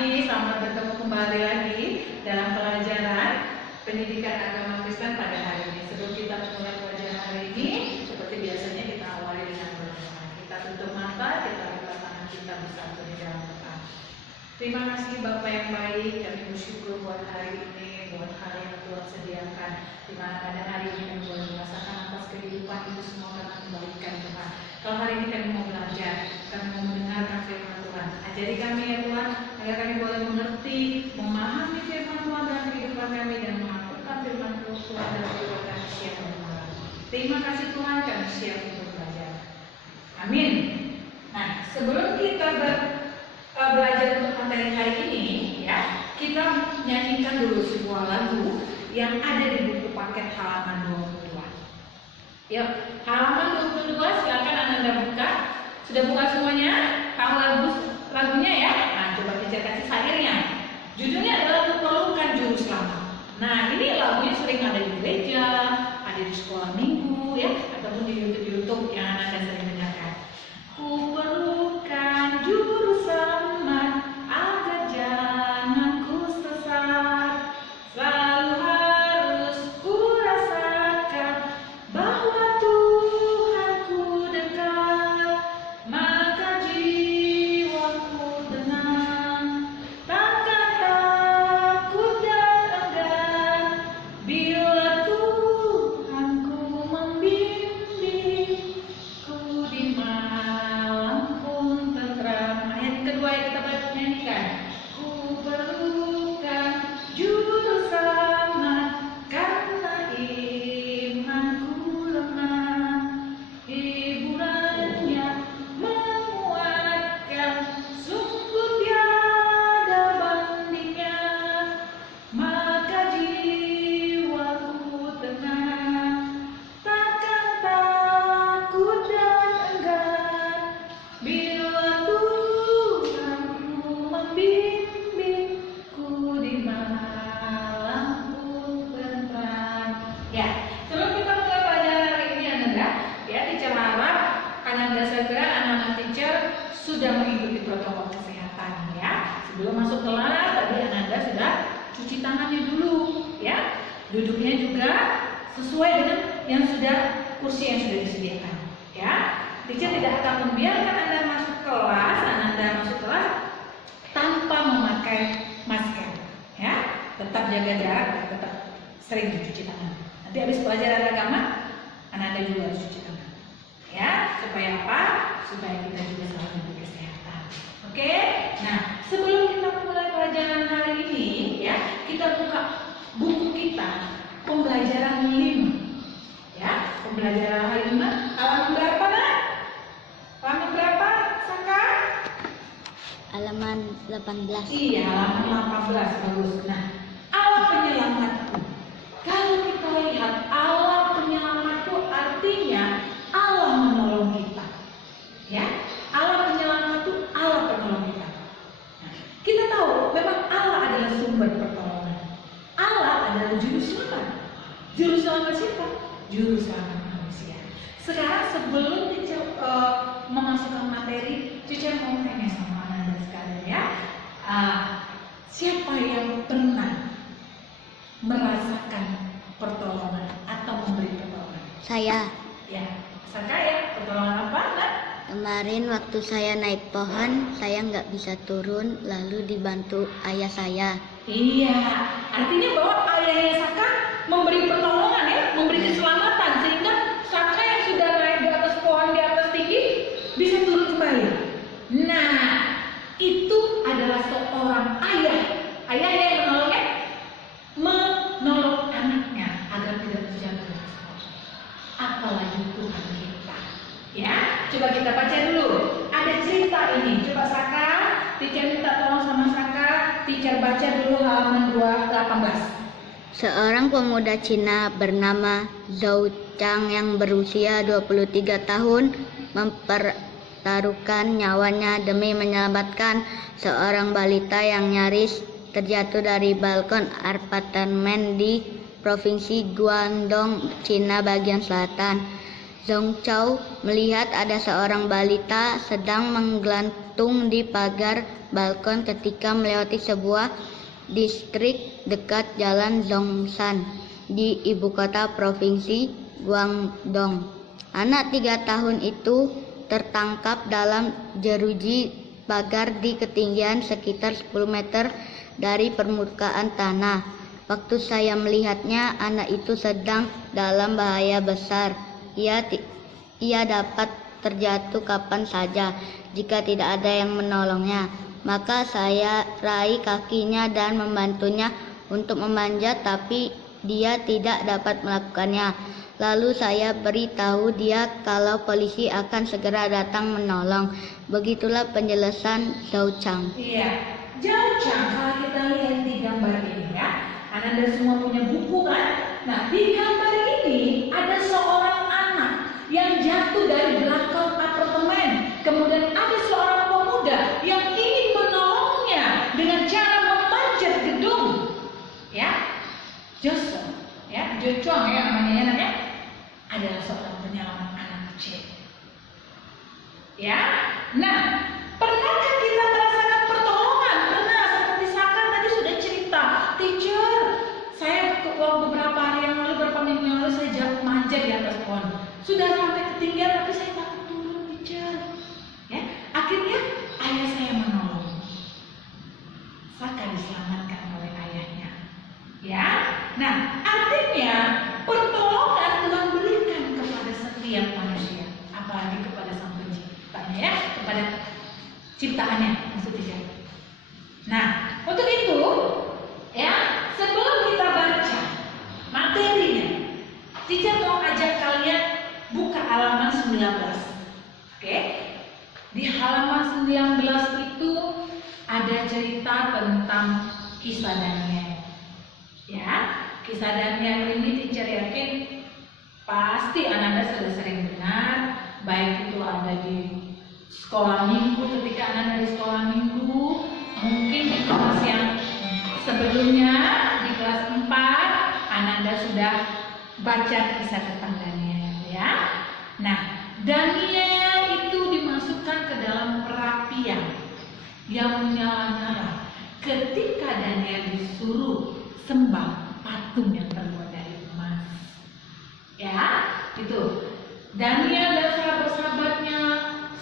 pagi, selamat bertemu kembali lagi dalam pelajaran pendidikan agama Kristen pada hari ini. Sebelum kita mulai pelajaran hari ini, seperti biasanya kita awali dengan berdoa. Kita tutup mata, kita angkat tangan kita bersatu di dalam doa. Terima kasih Bapa yang baik, kami bersyukur buat hari ini, buat hari yang Tuhan sediakan, di mana pada hari ini kami boleh merasakan atas kehidupan itu semua karena kebaikan Tuhan. Kalau hari ini kami mau belajar, kami mau mendengarkan firman Tuhan. Ajari kami ya Tuhan, agar kami boleh mengerti, memahami firman Tuhan dalam kehidupan kami dan melakukan firman Tuhan dalam kehidupan kami siang dan malam. Terima kasih Tuhan, kami siap untuk belajar. Amin. Nah, sebelum kita belajar untuk materi hari ini, ya, kita nyanyikan dulu sebuah lagu yang ada di buku paket halaman 22. Yuk, halaman 22, silakan Anda buka. Sudah buka semuanya? Tahu lagunya ya? Nah, coba kita kasih syairnya. Judulnya adalah Perlukan Juru Selamat. Nah, ini lagunya sering ada di gereja, ada di sekolah minggu, ya, ataupun di YouTube yang Anda sering dengarkan. Ku perlukan juru selamat, agar jangan ku sesat. Selalu harus ku rasakan bahwa Tuhanku dekat, maka jiwaku tenang, takkan takut dan enggan, bila Tuhanku membimbingku di malam pun tenteram. Ayat kedua yang kita nyanyikan. Ku perlukan juru selamat, karena imanku lemah. Hiburannya menguatkan, sungguh tiada bandingnya. Maka jiwaku tenang, takkan takut dan enggan, bila Tuhanku membimbingku di malam pun tentram. Ya, sebelum kita mulai pelajaran hari ini Ananda, ya, teacher harap Ananda segera anak-anak teacher sudah mengikuti protokol kesehatan, ya. Sebelum masuk kelas tadi Ananda sudah cuci tangannya dulu, ya. Duduknya juga sesuai dengan yang sudah kursi yang sudah disediakan, ya. Teacher tidak akan membiarkan Anda masuk kelas, tanpa memakai masker, ya. Tetap jaga jarak dan tetap sering mencuci tangan. Nanti habis pelajaran agama, Anda juga harus cuci tangan, ya. Supaya apa? Supaya kita juga selalu berkesehatan. Oke? Nah, sebelum kita mulai pelajaran hari ini, ya, kita buka buku kita, pembelajaran 5. Ya, pembelajaran hari 5, halaman berapa, Nak? Halaman berapa, Saka? Halaman 18. Iya, halaman 18, bagus. Nah, Allah penyelamatku. Kalau kita lihat Allah penyelamatku, artinya Allah menolong kita. Ya, Allah penyelamat itu Allah penolong kita. Nah, kita tahu memang Allah adalah sumber pertolongan. Allah adalah juru selamat. Juru selamat siapa? Juru selamat manusia. Sekarang sebelum teacher memasukkan materi, teacher mau tanya sama Anda sekalian, ya. Siapa yang pernah merasakan pertolongan atau memberi pertolongan? Saya. Ya, Saka ya, pertolongan apa, Nak? Kemarin waktu saya naik pohon, saya nggak bisa turun, lalu dibantu ayah saya. Iya, artinya bahwa ayahnya Saka memberi pertolongan, ya, memberi keselamatan, sehingga Saka yang sudah naik di atas pohon di atas tinggi bisa turun kembali. Nah, itu adalah seorang ayah yang menolongnya, menolong anaknya agar tidak terjatuh dalam sekolah. Apalagi Tuhan kita, ya. Coba kita baca dulu. Ada cerita ini. Coba Saka, teacher minta tolong sama Saka, teacher baca dulu halaman 218. Seorang pemuda Cina bernama Zhou Chang yang berusia 23 tahun mempertaruhkan nyawanya demi menyelamatkan seorang balita yang nyaris terjatuh dari balkon apartemen di Provinsi Guangdong, Cina bagian selatan. Zhou Chao melihat ada seorang balita sedang tergantung di pagar balkon ketika melewati sebuah distrik dekat Jalan Zhongshan di ibu kota provinsi Guangdong. Anak 3 tahun itu tertangkap dalam jeruji pagar di ketinggian sekitar 10 meter dari permukaan tanah. Waktu saya melihatnya, anak itu sedang dalam bahaya besar. Ia dapat terjatuh kapan saja jika tidak ada yang menolongnya. Maka saya raih kakinya dan membantunya untuk memanjat, tapi dia tidak dapat melakukannya. Lalu saya beritahu dia kalau polisi akan segera datang menolong. Begitulah penjelasan Zhao Chang. Iya, Zhao Chang, kalau kita lihat di gambar ini ya, Anda semua punya buku kan? Nah, di gambar ini ada seorang anak yang jatuh dari belakang apartemen. Kemudian ada seorang pemuda yang ingin menolongnya dengan cara memanjat gedung. Ya, Joseph, ya, Jochong ya namanya, adalah seorang penyelamat anak kecil. Ya, nah, pernahkah kita merasakan pertolongan? Pernah, seperti Saka tadi sudah cerita, teacher, saya beberapa hari yang lalu, beberapa minggu yang lalu saya jatuh manjat di atas pohon. Sudah sampai ketinggian, tapi saya takut turun, teacher. Ya, akhirnya ayah saya menolong. Saka diselamatkan oleh ayahnya. Ya, nah artinya pertolongan Tuhan berikan kepada setiap manusia, apalagi kepada Sang Penciptanya ya, kepada ciptaannya maksudnya. Nah, untuk itu ya, sebelum kita baca materinya, teacher mau ajak kalian buka halaman 19. Oke? Di halaman 19 itu ada cerita tentang kisah Daniel. Ya, kisah Daniel ini teacher yakin pasti Anda sudah sering dengar, baik itu ada di sekolah minggu, ketika Anda di sekolah minggu, mungkin di kelas yang sebelumnya, di kelas 4, Anda sudah baca kisah tentang Daniel ya. Nah, Daniel itu dimasukkan ke dalam perapian yang menyala-nyala ketika Daniel disuruh sembah patung yang terbuat dari emas. Ya, itu. Daniel dan sahabat-sahabatnya,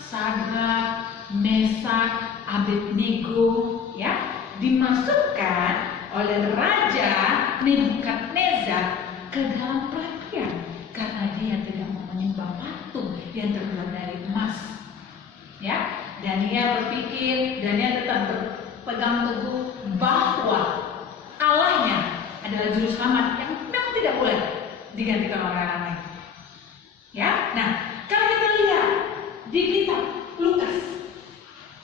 Sadrak, Mesak, Abednego, ya, dimasukkan oleh Raja Nebukadnezar ke dalam perapian karena dia tidak mau menyembah patung yang terbuat dari emas. Ya, Daniel berpikir, Daniel tetap berpegang teguh bahwa Allahnya adalah juru selamat yang memang tidak boleh digantikan oleh orang lain. Ya, nah kalau kita lihat di kitab Lukas,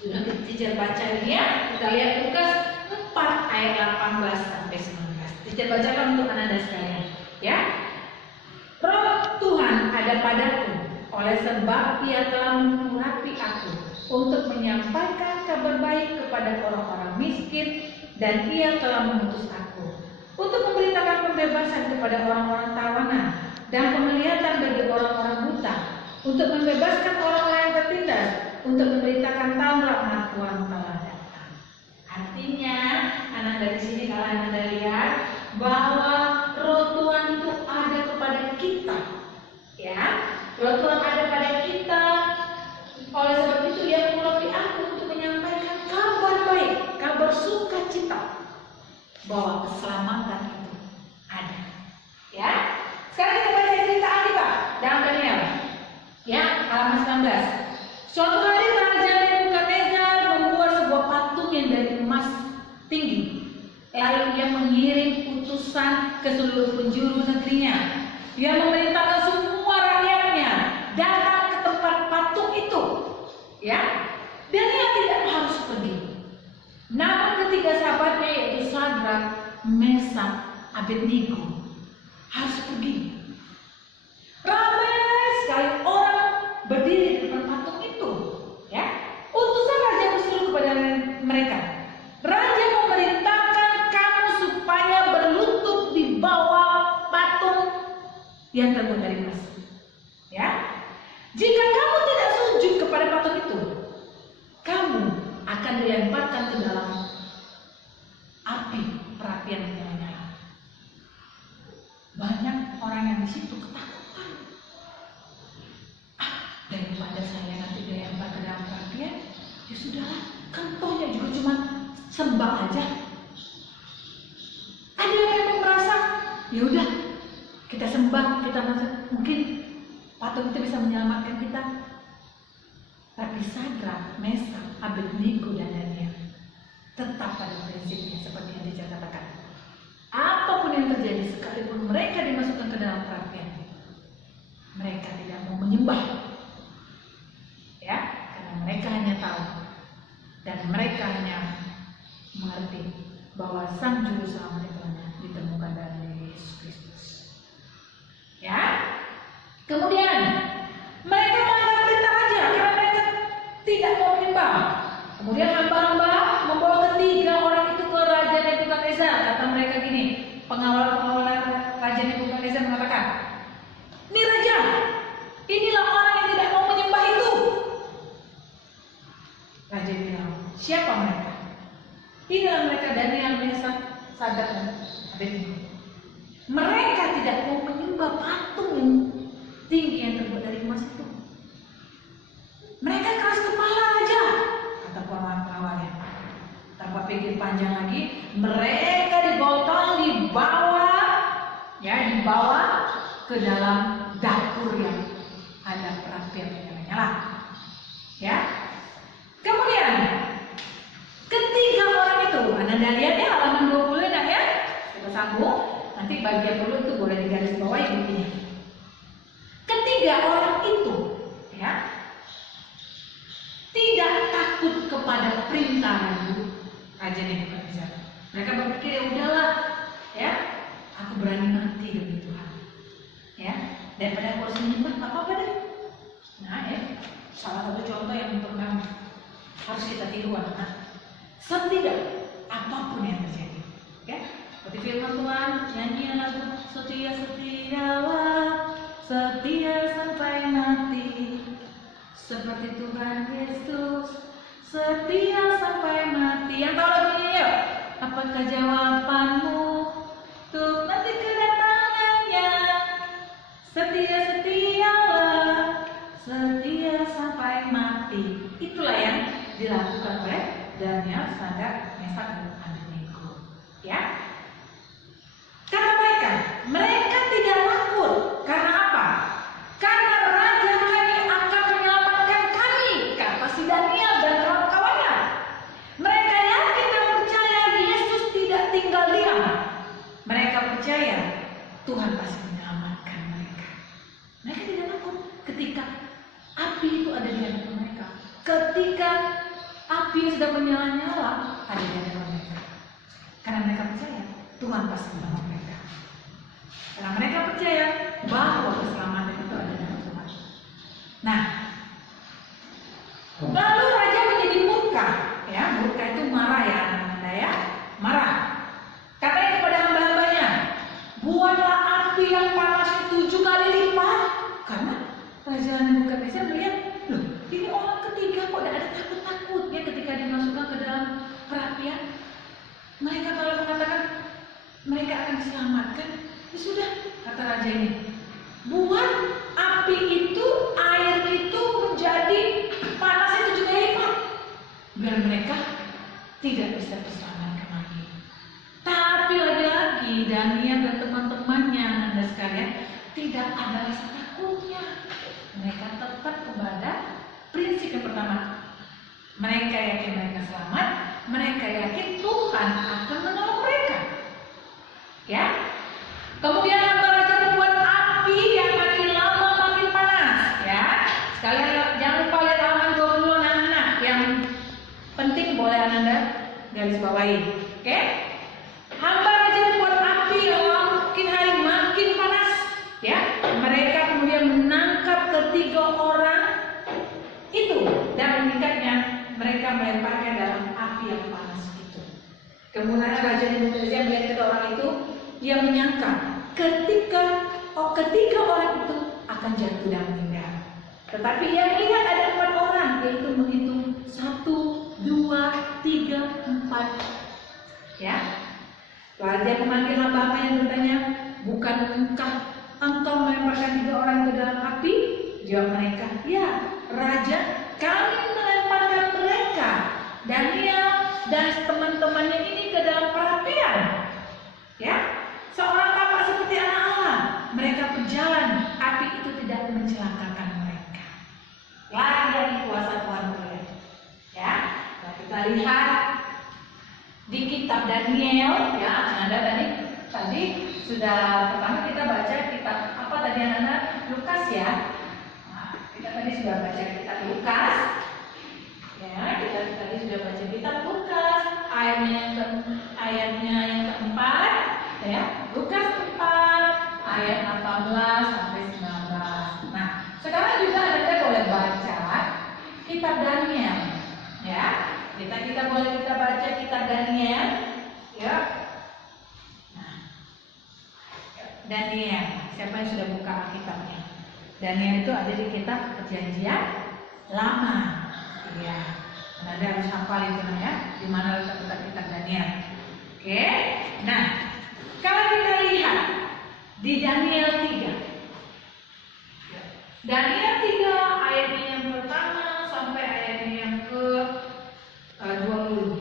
sudah teacher baca ini ya, kita lihat Lukas 4 ayat 18 sampai 19. Teacher bacakan untuk Anda sekalian. Ya, Roh Tuhan ada padaku, oleh sebab Ia telah mengurapi aku untuk menyampaikan kabar baik kepada orang-orang miskin, dan Ia telah mengutus aku untuk memberitakan pembebasan kepada orang-orang tawanan dan penglihatan bagi orang-orang buta, untuk membebaskan orang-orang yang tertindas, untuk memberitakan tahun rahmat Tuhan telah datang. Artinya, anak dari sini kalau Anda lihat bahwa Roh Tuhan itu ada kepada kita, ya, Roh Tuhan ada pada kita. Oleh sebab itu Ia mengurapi aku untuk menyampaikan kabar baik, kabar sukacita bahwa keselamatan itu ada. Ya, sekarang kita baca cerita Ali Pak dalam Daniel. Ya, halaman 19. Suatu hari Raja Nebukadnezar membuat sebuah patung yang dari emas tinggi. Lalu ia mengirim utusan ke seluruh penjuru negerinya. Dia memerintahkan semua rakyatnya datang ke tempat patung itu. Ya, dan ia tidak harus pergi. Namun ketiga sahabatnya yaitu Sadrak, Mesak, Abednego harus pergi. Ramai sekali orang berdiri di depan patung itu. Ya, utusan raja berseru kepada mereka. Raja memerintahkan kamu supaya berlutut di bawah patung yang terbuat dari emas. Ya, jika kamu tidak sujud kepada patung itu, kamu sembah aja. Ada yang memang merasa, ya udah kita sembah, kita mungkin patung itu bisa menyelamatkan kita. Tapi Sadrak, Mesak, Abednego dan Daniel tetap pada prinsipnya seperti yang dikatakan. Apapun yang terjadi, sekalipun mereka dimasukkan ke dalam perapian, mereka tidak mau menyembah, ya, karena mereka hanya tahu dan mereka hanya mengerti bahwa Sang Juru Selamat itu hanya ditemukan dari Yesus Kristus. Ya, kemudian mereka melanggar perintah raja karena mereka tidak mau menyembah. Kemudian hamba-hamba membawa ketiga orang itu ke Raja Nebukadnezar. Kata mereka gini, pengawal-pengawal Raja Nebukadnezar mengatakan, "Ini raja, inilah orang yang tidak mau menyembah itu." Raja bilang, "Siapa mereka?" "Inilah mereka, Daniel, Mesak, Sadrak dan Abednego. Mereka tidak mau menyembah patung yang tinggi yang terbuat dari emas itu. Mereka keras kepala, raja," kata pengawalnya. Tanpa pikir panjang lagi, mereka digotong, dibawa ke dalam dapur yang ada perapian yang menyala. Ya. Kemudian ketiga orang itu, Anda lihat ya halaman 20 ya. Kita sambung. Nanti bagian dulu itu boleh digaris bawahi begini. Ketiga orang itu, ya, tidak takut kepada perintah Raja Nebukadnezar. Mereka berpikir, ya udahlah, ya, aku berani mati demi Tuhan, ya, daripada aku harus menyembah, nggak apa-apa deh. Nah, ya, salah satu contoh yang memang harus kita tiru anak-anak. Setidak apapun yang terjadi, ya, seperti firman Tuhan, nyanyian lagu setia setialah, setia sampai mati, seperti Tuhan Yesus, setia sampai mati. Yang tahu lagu ini ya? Apakah jawabanmu untuk nanti kedatangannya? Setia-setialah, setia sampai mati. Itulah yang dilakukan oleh Daniel, Sadrak, Mesak dan Abednego. Ya. Kata mereka tidak takut. Karena apa? Karena Raja kami akan menyelamatkan kami, kata si Daniel dan kawan-kawannya. Mereka yakin dan percaya Yesus tidak tinggal diam. Mereka percaya Tuhan pasti menyelamatkan mereka. Mereka tidak takut ketika api itu ada di hadapan mereka. Ketika api yang sedang menyala-nyala ada di hadapan mereka. Karena mereka percaya Tuhan pasti menolong mereka. Karena mereka percaya bahwa keselamatan itu ada dalam Tuhan. Nah, lalu raja menjadi murka, ya, murka itu marah ya anak-anak ya, marah. Katanya kepada hamba-hambanya, buatlah api yang panas 7 kali lipat. Karena Raja Nebukadnezar melihat, loh, ini orang ketiga kok tidak ada takut-takutnya ketika dimasukkan ke dalam perapian. Mereka malah mengatakan mereka akan diselamatkan. Ya sudah, kata raja ini, buat api itu, air itu menjadi panasnya 7 kali lipat, biar mereka tidak bisa diselamatkan lagi. Tapi lagi-lagi Daniel dan teman-temannya, Anda sekalian, tidak ada rasa takutnya. Mereka tetap kepada prinsip yang pertama. Mereka yakin mereka selamat, mereka yakin Tuhan akan menolong mereka. Ya. Kemudian raja membuat api yang makin lama makin panas, ya. Sekalian jangan lupa lihat halaman 20 anak-anak. Yang penting boleh Anda garis bawahi. Oke? Hamba raja membuat api yang makin hari makin panas, ya. Mereka kemudian menangkap ketiga orang itu dan mengikatnya. Mereka melemparkan dalam api yang panas itu. Kemudian Raja Nebukadnezar melihat kedua orang itu, ia menyangka ketiga orang itu akan jatuh dan meninggal. Tetapi ia melihat ada 4 orang, yaitu menghitung 1, 2, 3, 4. Ya. Raja memanggil hamba-hamba yang bertanya, bukankah engkau melemparkan 3 orang ke dalam api? Jawab mereka, ya Raja, kami melemparkan mereka. Daniel dan teman-teman ke dalam perapian. Ya, seorang kapak seperti anak Allah. Mereka berjalan, api itu tidak mencelakakan mereka. Lagi dari kuasa Tuhan boleh. Ya, nah kita lihat di kitab Daniel. Ya, Anda tadi sudah pertama kita baca kitab apa tadi anak-anak? Lukas ya. Nah, kita tadi sudah baca kitab Lukas. Ya, kita tadi sudah baca kitab Lukas ayatnya yang keempat, ya. Lukas 4 ayat 18 sampai 19. Nah, sekarang juga Anda boleh baca kitab Daniel, ya. Kita boleh baca kitab Daniel, ya. Nah, Daniel, siapa yang sudah buka kitabnya? Daniel itu ada di kitab Perjanjian Lama. Ya, Anda harus hafal itu ya, di mana letak kitab Daniel. Oke, nah kalau kita lihat di Daniel 3, Daniel 3 ayatnya yang pertama sampai ayatnya yang ke 20,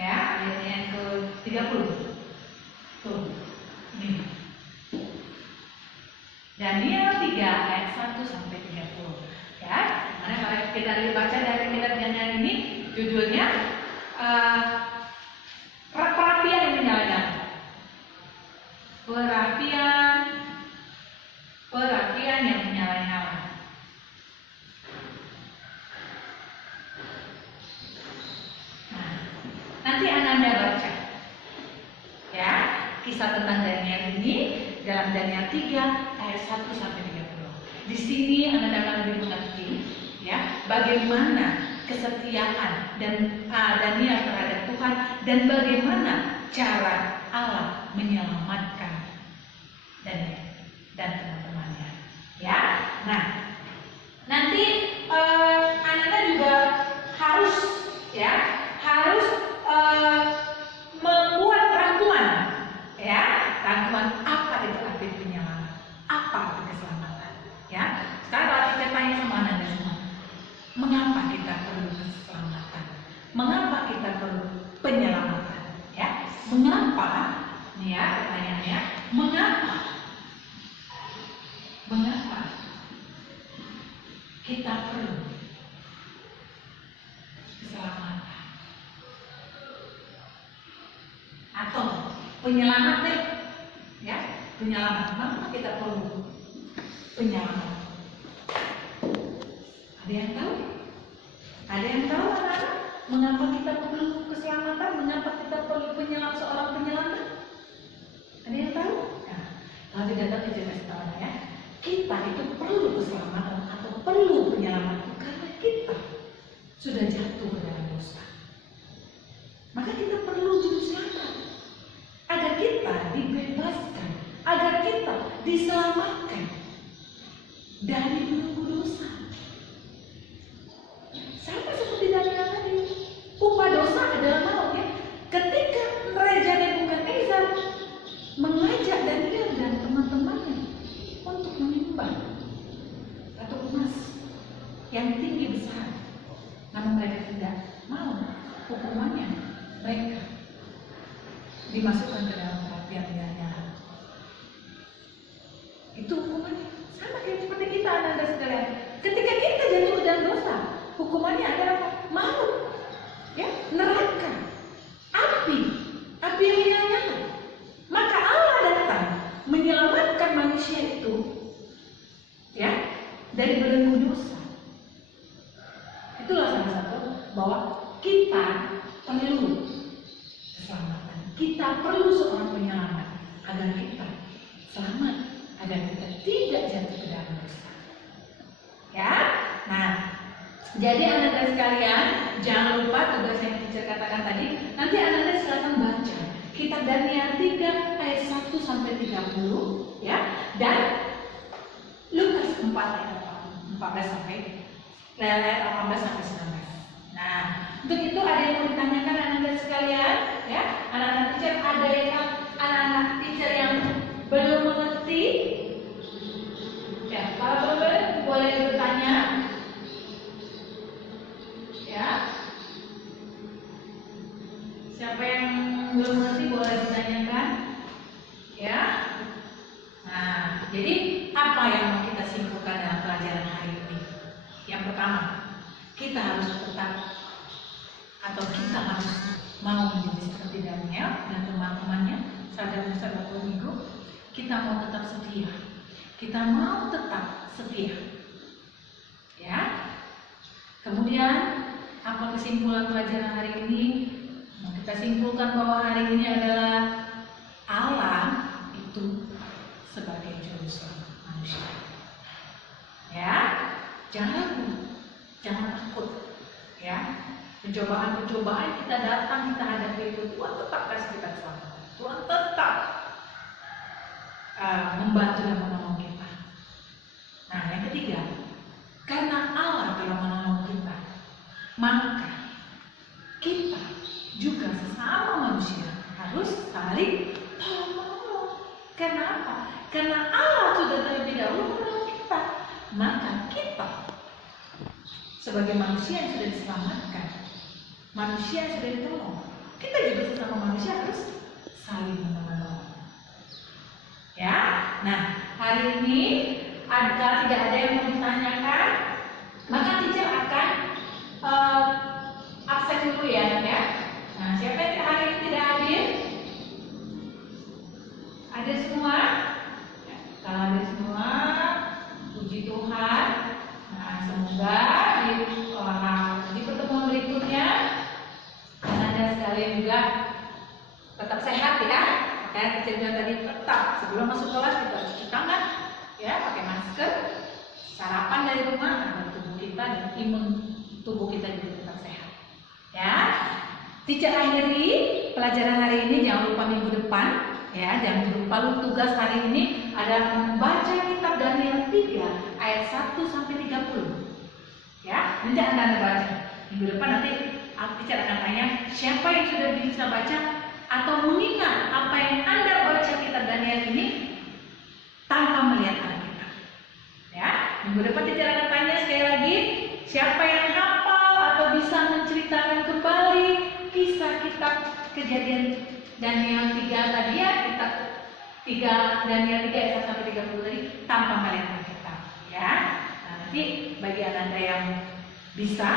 ya, ayatnya yang ke 30. Tuh, ini Daniel 3 ayat 1 sampai 30. Ya, mana kalau kita baca dari kitab Daniel ini, judulnya perapian yang menyala-nyala. Perapian yang menyala-nyala. Nah, nanti Anda baca, ya, kisah tentang Daniel ini dalam Daniel 3 ayat 1 sampai 30. Di sini Anda akan lebih mengerti, ya, bagaimana kesetiaan dan Daniel terhadap Tuhan dan bagaimana cara Allah menyelamatkan Daniel dan teman-temannya. Ya, nah nanti Anda juga harus, ya, membuat rangkuman, ya, rangkuman apa itu arti penyelamat, apa arti keselamatan. Ya, sekarang kalau kita tanya sama Anda semua, mengapa kita perlu keselamatan? Mengapa kita perlu penyelamatan? Ya, mengapa? Nih ya, pertanyaannya, mengapa? Mengapa kita perlu keselamatan? Atau penyelamat deh, ya, penyelamat. Mengapa kita perlu penyelamat? Ada yang tahu? Ada yang tahu anak-anak? Mengapa kita perlu keselamatan? Mengapa kita perlu seorang penyelamat? Ada yang tahu? Nah, kalau tidak tahu saya kasih tahu ya. Kita itu perlu keselamatan atau perlu penyelamat karena kita sudah jatuh ke dalam dosa. Maka kita perlu juru selamat agar kita dibebaskan, agar kita diselamatkan dari belenggu dosa. Sama seperti Daniel tadi, upah dosa adalah maut ya. Ketika Raja Nebukadnezar mengajak Daniel dan teman-temannya untuk menyembah atau emas yang tinggi besar, namun mereka tidak mau, hukumannya mereka dimasukkan ke dalam perapian yang nyala. Itu hukumannya sama kayak seperti kita, anak-anak sekalian. Ketika kita jatuh ke dalam dosa, hukumannya adalah maut, ya, neraka, api yang nyala. Maka Allah datang menyelamatkan manusia itu, ya, dari belenggu dosa. Itulah salah satu bahwa kita perlu keselamatan. Kita perlu seorang penyelamat agar kita selamat, agar kita tidak jatuh ke dalam dosa. Ya, nah, jadi anak-anak sekalian, jangan lupa tugas yang teacher katakan tadi. Nanti anak-anak silakan baca kitab Daniel 3 ayat 1 sampai 30, ya, dan Lukas 4 ayat 14 sampai 19. Nah, untuk itu ada yang mau ditanyakan anak-anak sekalian, ya, anak-anak teacher, ada yang anak-anak teacher yang belum mengerti, ya, kalau belum boleh bertanya, ya. Siapa yang belum ngerti boleh ditanyakan? Ya. Nah, jadi apa yang mau kita simpulkan dalam pelajaran hari ini? Yang pertama, kita harus tetap atau kita harus mau menjadi seperti Daniel dan teman-temannya, saudara-saudara minggu. Kita mau tetap setia. Kita mau tetap setia. Ya. Kemudian apa kesimpulan pelajaran hari ini? Kita simpulkan bahwa hari ini adalah Allah itu sebagai juru selamat manusia. Ya, jangan ragu, jangan takut. Ya, pencobaan-pencobaan kita datang, kita hadapi itu, Tuhan tetap kasih kita keselamatan. Tuhan tetap membantu dan menolong kita. Nah, yang ketiga, karena Allah telah menolong kita, maka kita juga sesama manusia harus saling tolong-menolong. Karena apa? Karena Allah sudah terlebih dahulu menolong kita, maka kita sebagai manusia yang sudah diselamatkan, manusia yang sudah ditolong, kita juga sesama manusia harus saling menolong. Ya, nah hari ini ada tidak ada yang mau ditanyakan, maka teacher akan absen dulu ya. Nah, siapa yang hari ini tidak hadir? Hadir semua? Ya, kalau hadir semua, puji Tuhan. Nah, semoga di pertemuan berikutnya dan Anda sekalian juga tetap sehat ya. Makanya teacher bilang tadi tetap sebelum masuk kelas kita harus cuci tangan, ya, pakai masker, sarapan dari rumah agar tubuh kita dan imun tubuh kita juga tetap sehat. Ya. Teacher akhiri pelajaran hari ini, jangan lupa minggu depan ya, jangan lupa tugas hari ini adalah membaca kitab Daniel 3 ayat 1 sampai 30. Ya, nanti Anda baca. Minggu depan nanti teacher akan tanya siapa yang sudah bisa baca atau mengingat apa yang Anda baca kitab Daniel ini tanpa melihat Alkitab. Ya, minggu depan teacher akan tanya sekali lagi siapa yang hafal atau bisa menceritakan kembali kisah kitab Kejadian Daniel 3 tadi ya, kitab 3 Daniel 3 ayat 1 sampai 30 tadi tanpa melihat Alkitab ya. Nah, nanti bagi Anda yang bisa,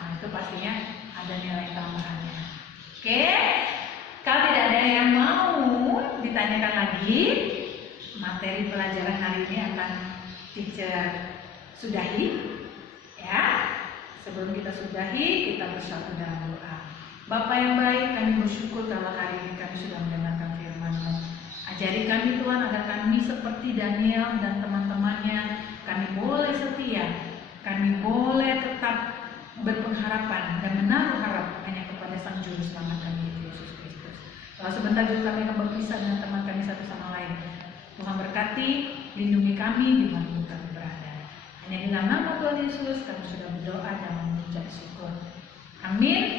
nah itu pastinya ada nilai tambahannya. Oke, kalau tidak ada yang mau ditanyakan lagi, materi pelajaran hari ini akan teacher sudahi ya. Sebelum kita sudahi, kita bersatu dalam doa. Bapa yang baik, kami bersyukur kalau hari ini kami sudah mendengarkan firman-Mu. Ajari kami Tuhan agar kami seperti Daniel dan teman-temannya, kami boleh setia, kami boleh tetap berpengharapan dan menaruh harap hanya kepada Sang Juru Selamat kami, Yesus Kristus. Kalau sebentar juga kami akan berpisah dengan teman kami satu sama lain. Tuhan berkati, lindungi kami di mana kami berada. Hanya di dalam nama Tuhan Yesus kami sudah berdoa dan mengucap syukur. Amin.